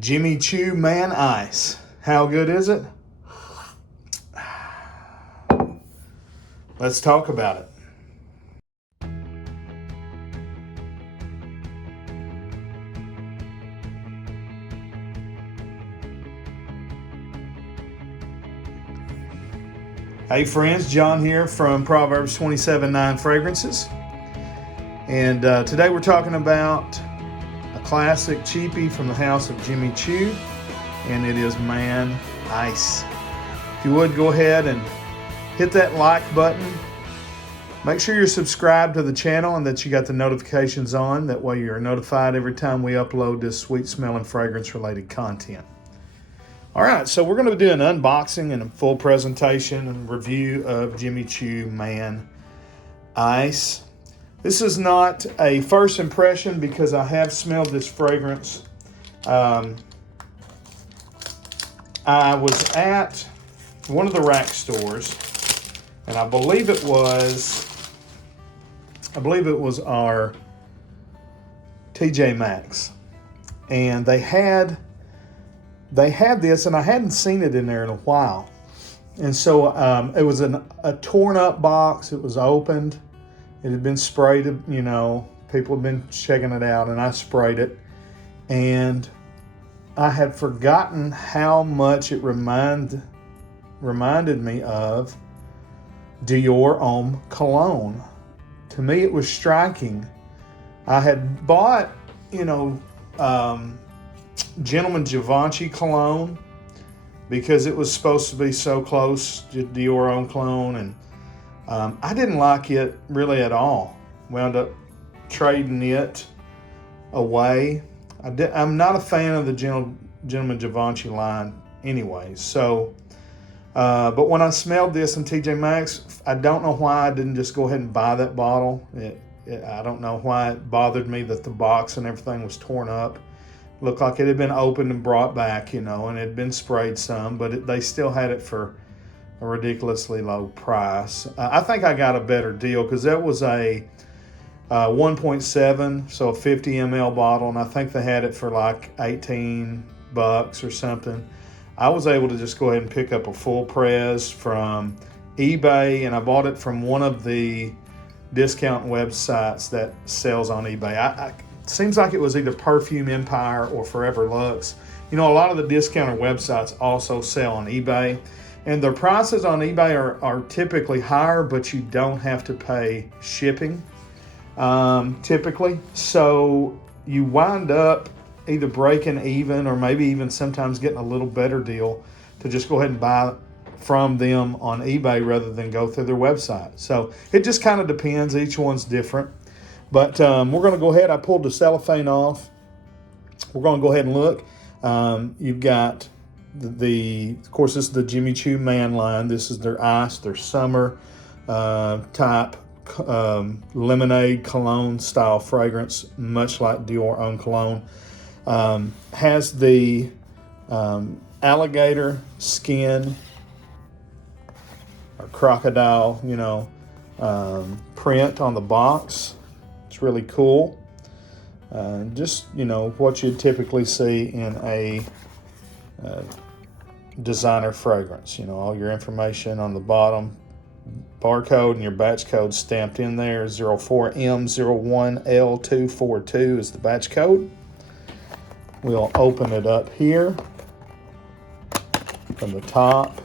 Choo Man Ice. How good is it? Let's talk about it. Hey friends, John here from Proverbs 27:9 Fragrances. And today we're talking about a classic cheapie from the house of Jimmy Choo, and it is Man Ice. If you would, go ahead and hit that like button. Make sure you're subscribed to the channel and that you got the notifications on. That way you're notified every time we upload this sweet smelling fragrance related content. All right, so we're going to do an unboxing and a full presentation and review of Jimmy Choo Man Ice. This is not a first impression because I have smelled this fragrance. I was at one of the rack stores, and I believe it was our TJ Maxx, and they had this, and I hadn't seen it in there in a while. And so it was a torn up box. It was opened. It had been sprayed, people had been checking it out, and I sprayed it. And I had forgotten how much it reminded me of Dior Homme Cologne. To me, it was striking. I had bought, Gentleman Givenchy cologne because it was supposed to be so close to Dior Homme Cologne, and I didn't like it really at all. Wound up trading it away. I'm not a fan of the Gentleman Givenchy line anyway. So, but when I smelled this in TJ Maxx, I don't know why I didn't just go ahead and buy that bottle. I don't know why it bothered me that the box and everything was torn up. Looked like it had been opened and brought back, and it had been sprayed some, but they still had it for a ridiculously low price. I think I got a better deal because that was a 1.7, so a 50 ml bottle, and I think they had it for like $18 or something. I was able to just go ahead and pick up a full press from eBay, and I bought it from one of the discount websites that sells on eBay. Seems like it was either Perfume Empire or Forever Lux. A lot of the discounter websites also sell on eBay, and their prices on eBay are typically higher, but you don't have to pay shipping typically. So you wind up either breaking even or maybe even sometimes getting a little better deal to just go ahead and buy from them on eBay rather than go through their website. So it just kind of depends. Each one's different. But we're going to go ahead. I pulled the cellophane off. We're going to go ahead and look. You've got of course, this is the Jimmy Choo Man line. This is their ice, their summer type lemonade cologne style fragrance, much like Dior Homme Cologne. Has the alligator skin or crocodile, print on the box. It's really cool. Just, what you'd typically see in a designer fragrance. All your information on the bottom, barcode and your batch code stamped in there. 04M01L242 is the batch code. We'll open it up here from the top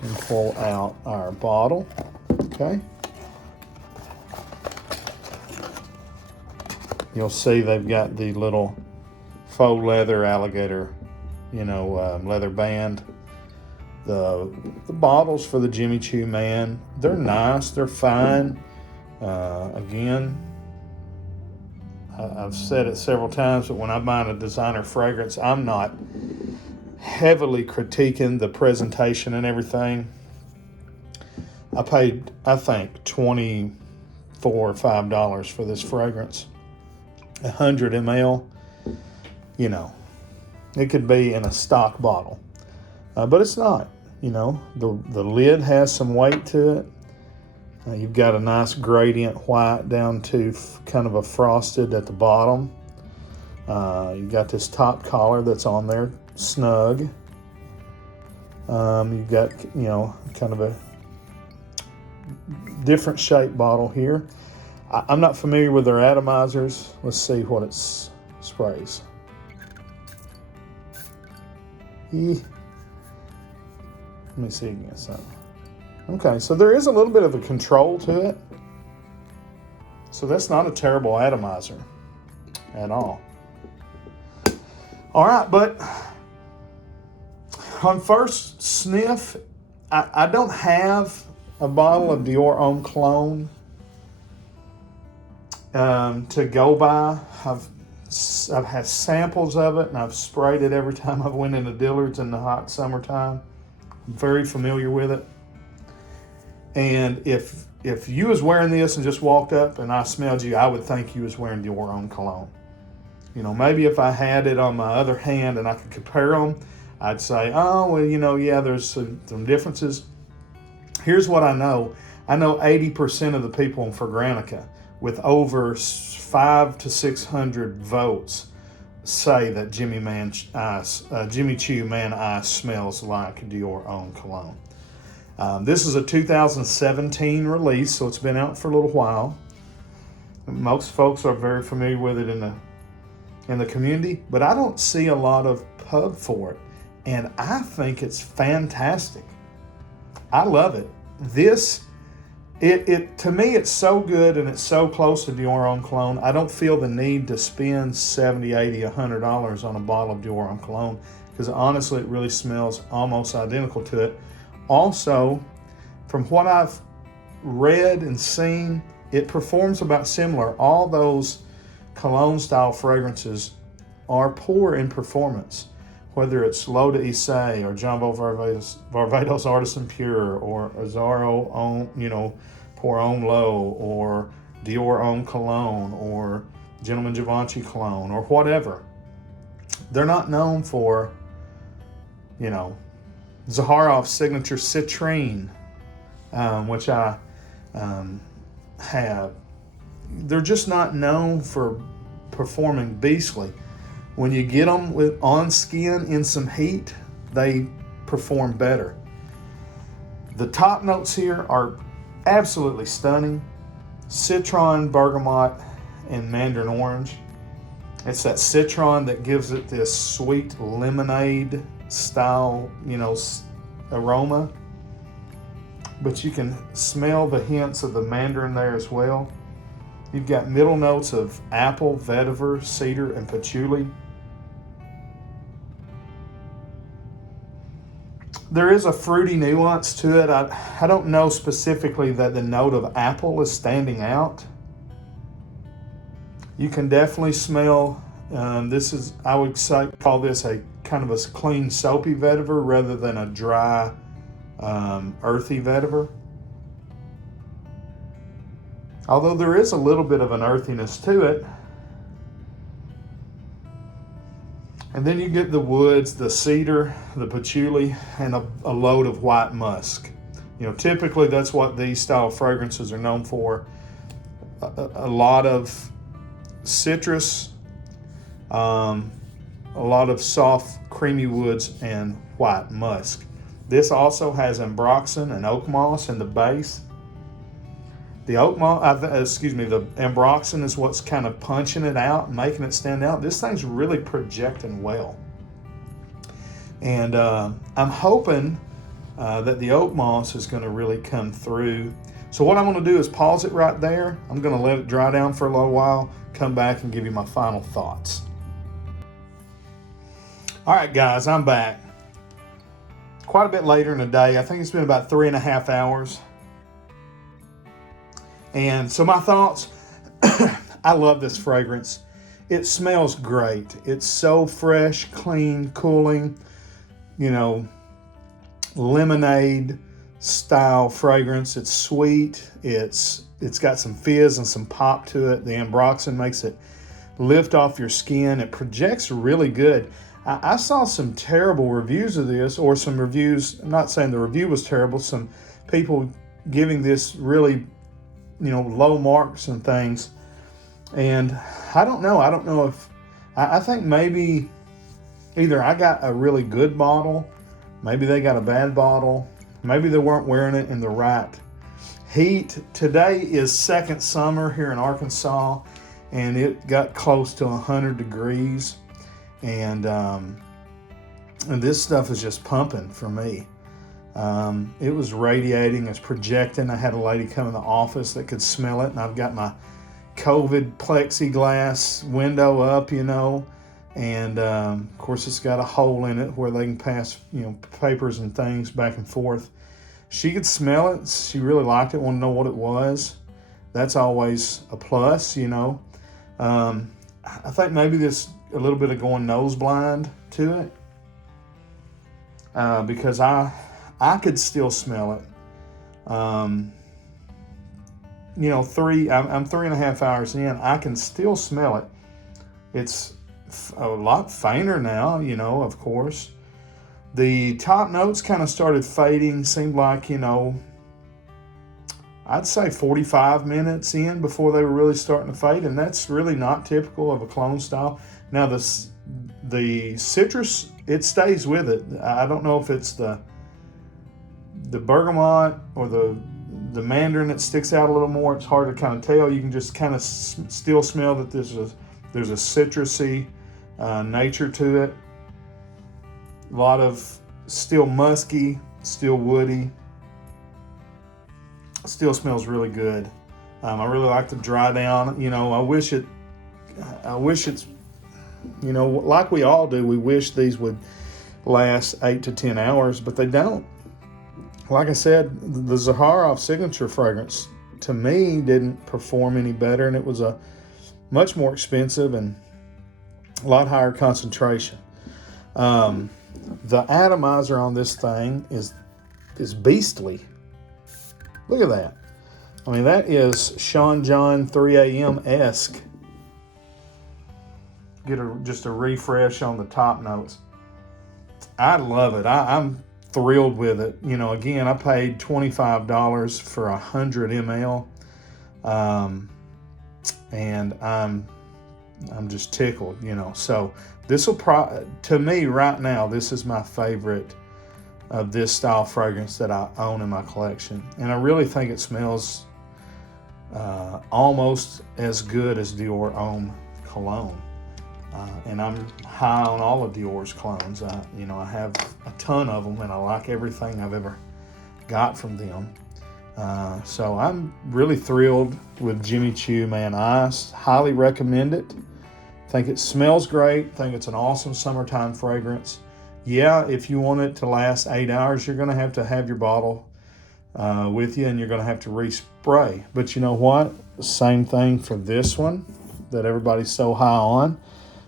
and pull out our bottle. Okay. You'll see they've got the little faux leather alligator, leather band. The bottles for the Jimmy Choo Man, they're nice, they're fine. Again, I've said it several times, but when I buy a designer fragrance, I'm not heavily critiquing the presentation and everything. I paid, I think, $24 or $25 for this fragrance. 100 ml, it could be in a stock bottle, but it's not. The lid has some weight to it. You've got a nice gradient white down to kind of a frosted at the bottom. You got this top collar that's on there, snug. You've got, kind of a different shaped bottle here. I'm not familiar with their atomizers. Let's see what it sprays. Let me see again. Okay, so there is a little bit of a control to it. So that's not a terrible atomizer at all. All right, but on first sniff, I don't have a bottle of Dior Homme Cologne to go by. I've had samples of it, and I've sprayed it every time I've went into Dillard's in the hot summertime. I'm very familiar with it. And if you was wearing this and just walked up and I smelled you, I would think you was wearing Dior Homme Cologne. Maybe if I had it on my other hand and I could compare them, I'd say, oh, well, yeah, there's some differences. Here's what I know. I know 80% of the people in Fragrantica with over 500 to 600 votes say that Jimmy Choo Man Ice smells like Dior Homme Cologne. This is a 2017 release, so it's been out for a little while. Most folks are very familiar with it in the community, but I don't see a lot of pub for it, and I think it's fantastic. I love it. To me, it's so good, and it's so close to Dior Homme Cologne. I don't feel the need to spend $70, $80, $100 on a bottle of Dior Homme Cologne, because honestly, it really smells almost identical to it. Also, from what I've read and seen, it performs about similar. All those cologne-style fragrances are poor in performance, whether it's L'Eau d'Issey or Jean Varvatos Artisan Pure or Azzaro Pour Homme L'Eau or Dior Homme Cologne or Gentleman Givenchy Cologne or whatever. They're not known for, Zaharoff's signature Citrine, which I have. They're just not known for performing beastly. When you get them on skin in some heat, they perform better. The top notes here are absolutely stunning. Citron, bergamot, and mandarin orange. It's that citron that gives it this sweet lemonade style, aroma. But you can smell the hints of the mandarin there as well. You've got middle notes of apple, vetiver, cedar, and patchouli. There is a fruity nuance to it. I don't know specifically that the note of apple is standing out. You can definitely smell, I would call this a kind of a clean soapy vetiver rather than a dry, earthy vetiver. Although there is a little bit of an earthiness to it. And then you get the woods, the cedar, the patchouli, and a load of white musk. Typically that's what these style fragrances are known for. A lot of citrus, a lot of soft, creamy woods, and white musk. This also has ambroxan and oak moss in the base. The the ambroxan is what's kind of punching it out and making it stand out. This thing's really projecting well. And I'm hoping that the oak moss is going to really come through. So what I'm going to do is pause it right there. I'm going to let it dry down for a little while, come back and give you my final thoughts. All right, guys, I'm back. Quite a bit later in the day. I think it's been about 3.5 hours. And so my thoughts, I love this fragrance. It smells great. It's so fresh, clean, cooling, lemonade style fragrance. It's sweet. It's got some fizz and some pop to it. The ambroxan makes it lift off your skin. It projects really good. I saw some terrible reviews of this, or some reviews, I'm not saying the review was terrible, some people giving this really low marks and things. And I don't know I think maybe either I got a really good bottle, maybe they got a bad bottle, maybe they weren't wearing it in the right heat. Today is second summer here in Arkansas, and it got close to 100 degrees, and this stuff is just pumping for me. It was radiating, it's projecting. I had a lady come in the office that could smell it, and I've got my COVID plexiglass window up, and of course it's got a hole in it where they can pass, papers and things back and forth. She could smell it. She really liked it, wanted to know what it was. That's always a plus, I think maybe there's a little bit of going nose blind to it, because I could still smell it. I'm 3.5 hours in. I can still smell it. It's a lot fainter now, of course. The top notes kind of started fading, seemed like, I'd say 45 minutes in before they were really starting to fade, and that's really not typical of a cologne style. Now, the citrus, it stays with it. I don't know if it's the bergamot or the mandarin that sticks out a little more. It's hard to kind of tell. You can just kind of still smell that there's a citrusy nature to it. A lot of still musky, still woody. Still smells really good. I really like the dry down. I wish it's, like we all do, we wish these would last 8 to 10 hours, but they don't. Like I said, the Zaharoff signature fragrance to me didn't perform any better, and it was a much more expensive and a lot higher concentration. The atomizer on this thing is beastly. Look at that. I mean, that is Sean John 3 a.m.-esque. Get just a refresh on the top notes. I love it. I'm thrilled with it. Again, I paid $25 for 100 ml, and I'm just tickled. So this will to me right now, this is my favorite of this style fragrance that I own in my collection, and I really think it smells almost as good as Dior Homme cologne. And I'm high on all of Dior's clones. I have a ton of them, and I like everything I've ever got from them. So I'm really thrilled with Jimmy Choo Man Ice. Highly recommend it. Think it smells great. Think it's an awesome summertime fragrance. Yeah, if you want it to last 8 hours, you're going to have your bottle with you, and you're going to have to respray. But you know what? Same thing for this one that everybody's so high on.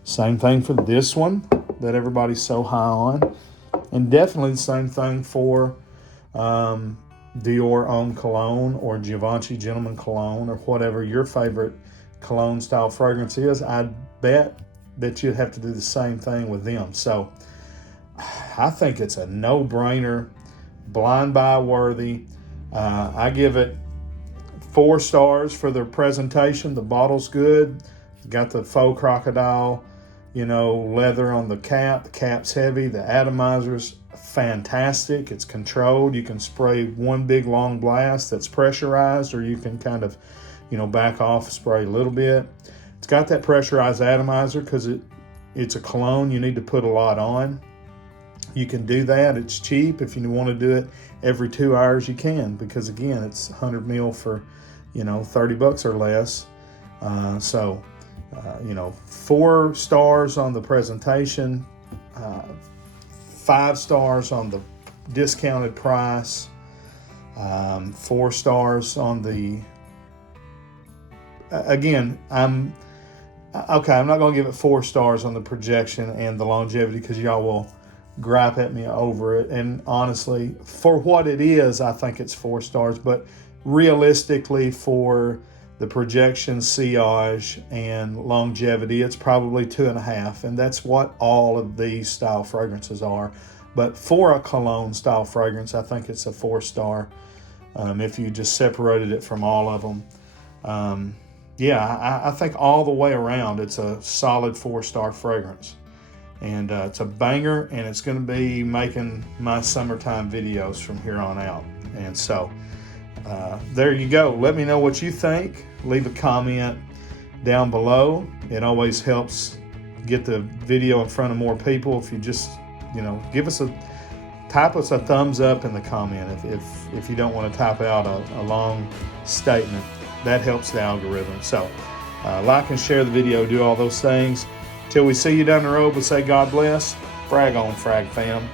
Same thing for this one that everybody's so high on. And definitely the same thing for Dior Homme Cologne or Givenchy Gentleman Cologne or whatever your favorite cologne style fragrance is. I'd bet that you'd have to do the same thing with them. So I think it's a no-brainer, blind buy worthy. I give it 4 stars for the presentation. The bottle's good. It's got the faux crocodile, leather on the cap. The cap's heavy. The atomizer's fantastic. It's controlled. You can spray one big long blast that's pressurized, or you can kind of, back off, spray a little bit. It's got that pressurized atomizer because it's a cologne. You need to put a lot on. You can do that. It's cheap. If you want to do it every 2 hours, you can, because again, it's 100 ml for, $30 or less. 4 stars on the presentation, 5 stars on the discounted price, 4 stars on the, I'm not going to give it 4 stars on the projection and the longevity, because y'all will gripe at me over it. And honestly, for what it is, I think it's 4 stars, but realistically, for the projection, sillage, and longevity, it's probably 2.5, and that's what all of these style fragrances are. But for a cologne style fragrance, I think it's a 4 star if you just separated it from all of them. yeah, I think all the way around, it's a solid 4-star fragrance. And it's a banger, and it's going to be making my summertime videos from here on out. And so there you go. Let me know what you think. Leave a comment down below. It always helps get the video in front of more people. If you just, type us a thumbs up in the comment if you don't want to type out a long statement. That helps the algorithm. So like and share the video, do all those things. Till we see you down the road, we'll say God bless. Frag on, Frag fam.